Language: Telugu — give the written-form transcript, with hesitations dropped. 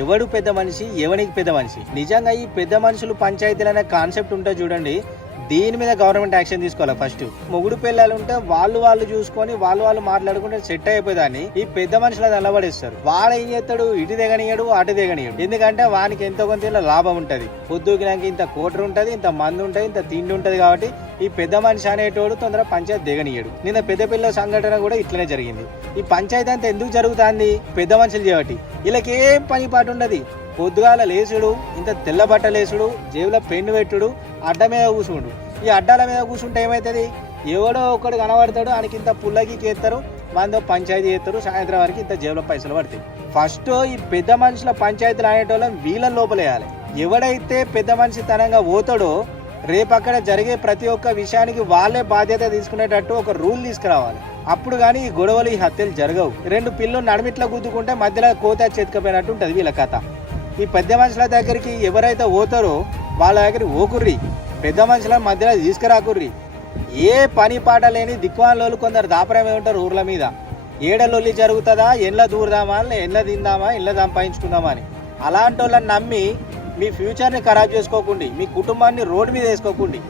ఎవడు పెద్ద మనిషి, ఎవనికి పెద్ద మనిషి? నిజంగా ఈ పెద్ద మనుషులు పంచాయతీలు అనే కాన్సెప్ట్ ఉంటే చూడండి, దీని మీద గవర్నమెంట్ యాక్షన్ తీసుకోవాలి. ఫస్ట్ మొగుడు పిల్లలు ఉంటే వాళ్ళు చూసుకొని వాళ్ళు మాట్లాడుకుంటే సెట్ అయిపోయేదాన్ని ఈ పెద్ద మనుషులు నిలబడేస్తారు. వాడు ఏం చేస్తాడు, ఇటు దిగనియడు అటు దిగనియడు. ఎందుకంటే వానికి ఎంతో కొంత లాభం ఉంటది. పొద్దుకినాక ఇంత కోటర్ ఉంటది, ఇంత మంది ఉంటది, ఇంత తిండి ఉంటది. కాబట్టి ఈ పెద్ద మనిషి అనేటోడు తొందర పంచాయతీ దిగనియడు. నిన్న పెద్ద పిల్లల సంఘటన కూడా ఇట్లనే జరిగింది. ఈ పంచాయతీ అంతా ఎందుకు జరుగుతుంది? పెద్ద మనుషులు చేయబట్టి. వీళ్ళకి ఏం పని పాటు ఉండదు. పొద్దుగాల లేసుడు, ఇంత తెల్ల బట్టలేసుడు, జేబులో పెన్ను పెట్టుడు, అడ్డ మీద కూర్చుండు. ఈ అడ్డాల మీద కూర్చుంటే ఏమవుతుంది? ఎవడో ఒకడు కనబడతాడు, ఆయనకి ఇంత పుల్లకి చేస్తారు, మనతో పంచాయతీ చేస్తారు. సాయంత్రం వరకు ఇంత జేబులో పైసలు పడతాయి. ఫస్ట్ ఈ పెద్ద మనుషుల పంచాయతీలు అనేటోళ్ళని వీళ్ళని లోపలేయాలి. ఎవడైతే పెద్ద మనిషి తనంగా పోతాడో రేపు అక్కడ జరిగే ప్రతి ఒక్క విషయానికి వాళ్ళే బాధ్యత తీసుకునేటట్టు ఒక రూల్ తీసుకురావాలి. అప్పుడు కానీ ఈ గొడవలు, ఈ హత్యలు జరగవు. రెండు పిల్లలు నడిమిట్లా గుద్దుకుంటే మధ్యలో కోత చెతకపోయినట్టు ఉంటుంది వీళ్ళ కథ. ఈ పెద్ద మనుషుల దగ్గరికి ఎవరైతే పోతారో వాళ్ళ దగ్గరికి ఓకుర్రి, పెద్ద మనుషుల మధ్యలో తీసుకురాకుర్రి. ఏ పని పాట లేని దిక్వాన్లోళ్ళు కొందరు దాపరమే ఉంటారు ఊర్ల మీద. ఏడలొల్లి జరుగుతుందా, ఎండ్ల దూరదామా, ఎండ్ల తిందామా, ఎండ్ల సంపాదించుకుందామా అని. అలాంటి వాళ్ళని నమ్మి మీ ఫ్యూచర్ని ఖరాబ్ చేసుకోకండి, మీ కుటుంబాన్ని రోడ్డు మీద వేసుకోకండి.